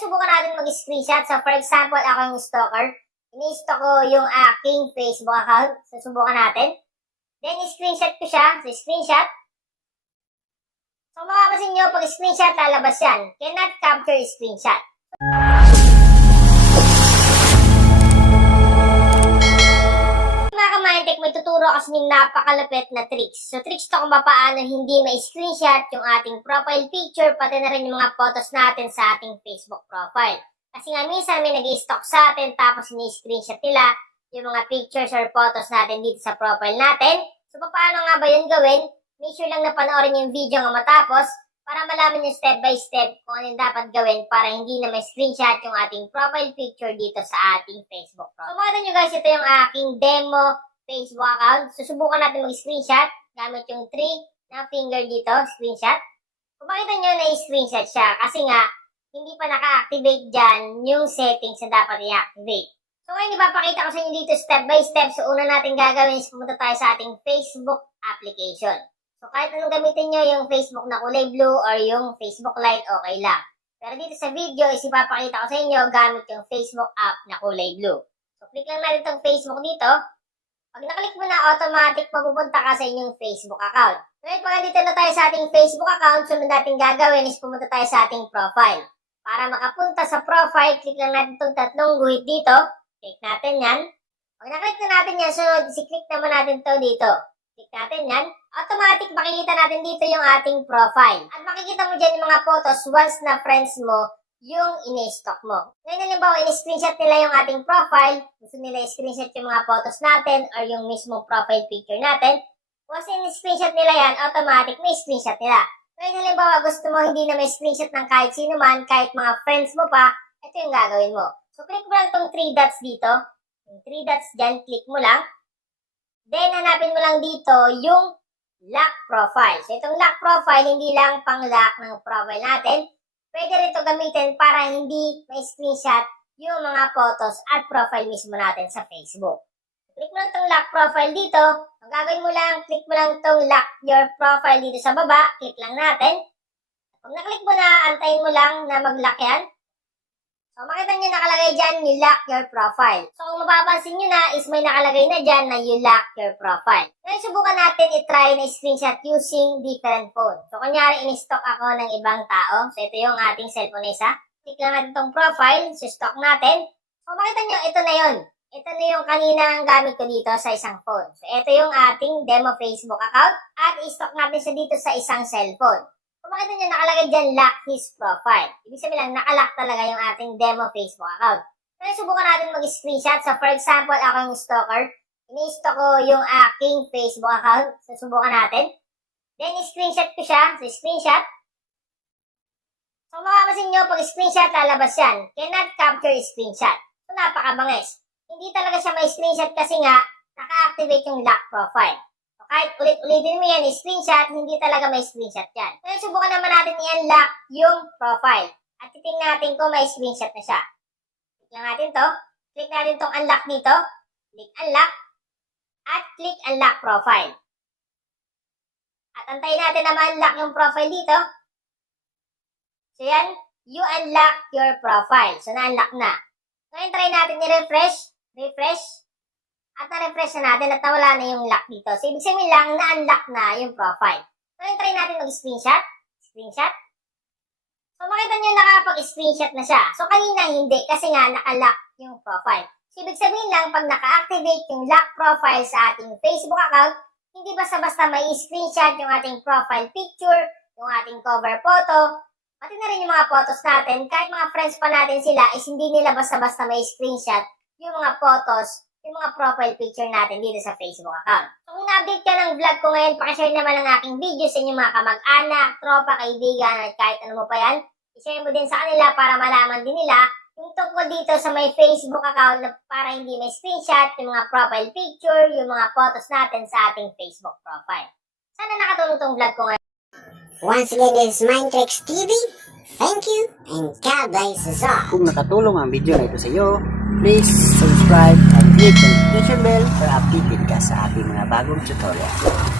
Subukan natin mag-screenshot. So, for example, ako yung stalker. Ini-stalk ko yung aking Facebook account. So, subukan natin. Then, screenshot ko siya. So, screenshot. So, makapasin nyo, pag screenshot, lalabas yan. Cannot capture screenshot. Tuturo kasi ng napakalapit na tricks. So, tricks to kung paano hindi ma-screenshot yung ating profile picture, pati na rin yung mga photos natin sa ating Facebook profile. Kasi nga minsan may nag stock sa atin tapos ni-screenshot nila yung mga pictures or photos natin dito sa profile natin. So, paano nga ba yun gawin? Make sure lang na panoorin yung video nga matapos para malaman yung step by step kung ano yung dapat gawin para hindi na may screenshot yung ating profile picture dito sa ating Facebook profile. So, makita nyo guys, ito yung aking demo Facebook account. Susubukan natin mag-screenshot gamit yung 3 na finger dito, screenshot. Kung makita nyo na screenshot siya kasi nga hindi pa naka-activate dyan yung settings na dapat i-activate. So ngayon ipapakita ko sa inyo dito step by step. So una natin gagawin is pumunta tayo sa ating Facebook application. So kahit anong gamitin nyo, yung Facebook na kulay blue or yung Facebook Lite, okay lang. Pero dito sa video is ipapakita ko sa inyo gamit yung Facebook app na kulay blue. So click lang natin itong Facebook dito. Pag naklik mo na, automatic mapupunta ka sa inyong Facebook account. Ngayon, pag dito na tayo sa ating Facebook account, sunod natin gagawin is pumunta tayo sa ating profile. Para makapunta sa profile, click lang natin itong tatlong guhit dito. Click natin yan. Pag naklik na natin yan, sunod, si-click naman natin to dito. Click natin yan. Automatic makikita natin dito yung ating profile. At makikita mo dyan yung mga photos once na friends mo yung ini-stock mo. Ngayon, halimbawa, in-screenshot nila yung ating profile. Gusto nila i-screenshot yung mga photos natin or yung mismong profile picture natin. Once in-screenshot nila yan, automatic may screenshot nila. Ngayon, halimbawa, gusto mo hindi na may screenshot ng kahit sino man, kahit mga friends mo pa, ito yung gagawin mo. So, click mo lang itong 3 dots dito. Yung 3 dots dyan, click mo lang. Then, hanapin mo lang dito yung lock profile. So, itong lock profile, hindi lang pang lock ng profile natin. Pwede rin ito gamitin para hindi may screenshot yung mga photos at profile mismo natin sa Facebook. Click mo lang itong lock profile dito. Ang gagawin mo lang, click mo lang itong lock your profile dito sa baba. Click lang natin. Pag naklik mo na, antayin mo lang na mag-lock yan. So, makita nyo nakalagay dyan, you lock your profile. So, kung mapapansin nyo na, is may nakalagay na dyan na you lock your profile. Ngayon, subukan natin i-try na screenshot using different phone. So, kunyari, in-stock ako ng ibang tao. So, ito yung ating cellphone na isa. Click lang natin itong profile, so stock natin. So, makita nyo, ito na yun. Ito na yung kanina ang gamit ko dito sa isang phone. So, ito yung ating demo Facebook account at i-stock natin siya dito sa isang cellphone. Kung makita nyo, nakalagay dyan lock his profile. Ibig sabihin lang, nakalock talaga yung ating demo Facebook account. Kaya subukan natin mag-screenshot. So, for example, ako yung stalker. Ini-stock ko yung aking Facebook account. So, subukan natin. Then, i-screenshot ko siya. So, screenshot. So, makapasin nyo, pag screenshot, lalabas yan. Cannot capture screenshot. So, napakabangis. Hindi talaga siya may screenshot kasi nga, naka-activate yung lock profile. Kahit ulit-ulitin mo yan, screenshot, hindi talaga may screenshot yan. Ngayon, subukan naman natin i-unlock yung profile. At titingnan natin kung may screenshot na siya. Click lang natin to. Click natin tong unlock dito. Click unlock. At click unlock profile. At antayin natin na ma-unlock yung profile dito. So yan, you unlock your profile. So na-unlock na. Ngayon try natin i-refresh. Refresh. At na-refresh na natin at nawala na yung lock dito. So ibig sabihin lang na-unlock na yung profile. Ngayon try natin mag-screenshot. Screenshot. So makita nyo nakapag-screenshot na siya. So kanina hindi kasi nga naka-lock yung profile. So ibig sabihin lang pag naka-activate yung lock profile sa ating Facebook account, hindi basta-basta may screenshot yung ating profile picture, yung ating cover photo, pati na rin yung mga photos natin, kahit mga friends pa natin sila, is hindi nila basta-basta may screenshot yung mga photos, yung mga profile picture natin dito sa Facebook account. So kung na-update ka ng vlog ko ngayon, pakishare naman ang aking video sa inyong mga kamag-anak, tropa, kaibigan, at kahit ano mo pa yan. I-share mo din sa kanila para malaman din nila yung tungkol dito sa may Facebook account na para hindi may screenshot yung mga profile picture, yung mga photos natin sa ating Facebook profile. Sana nakatulong tong vlog ko ngayon. Once again, this is Mindtricks TV. Thank you, and God us all. Kung nakatulong ang video na ito sa iyo, please subscribe and click the notification bell para updated ka sa ating mga bagong tutorial.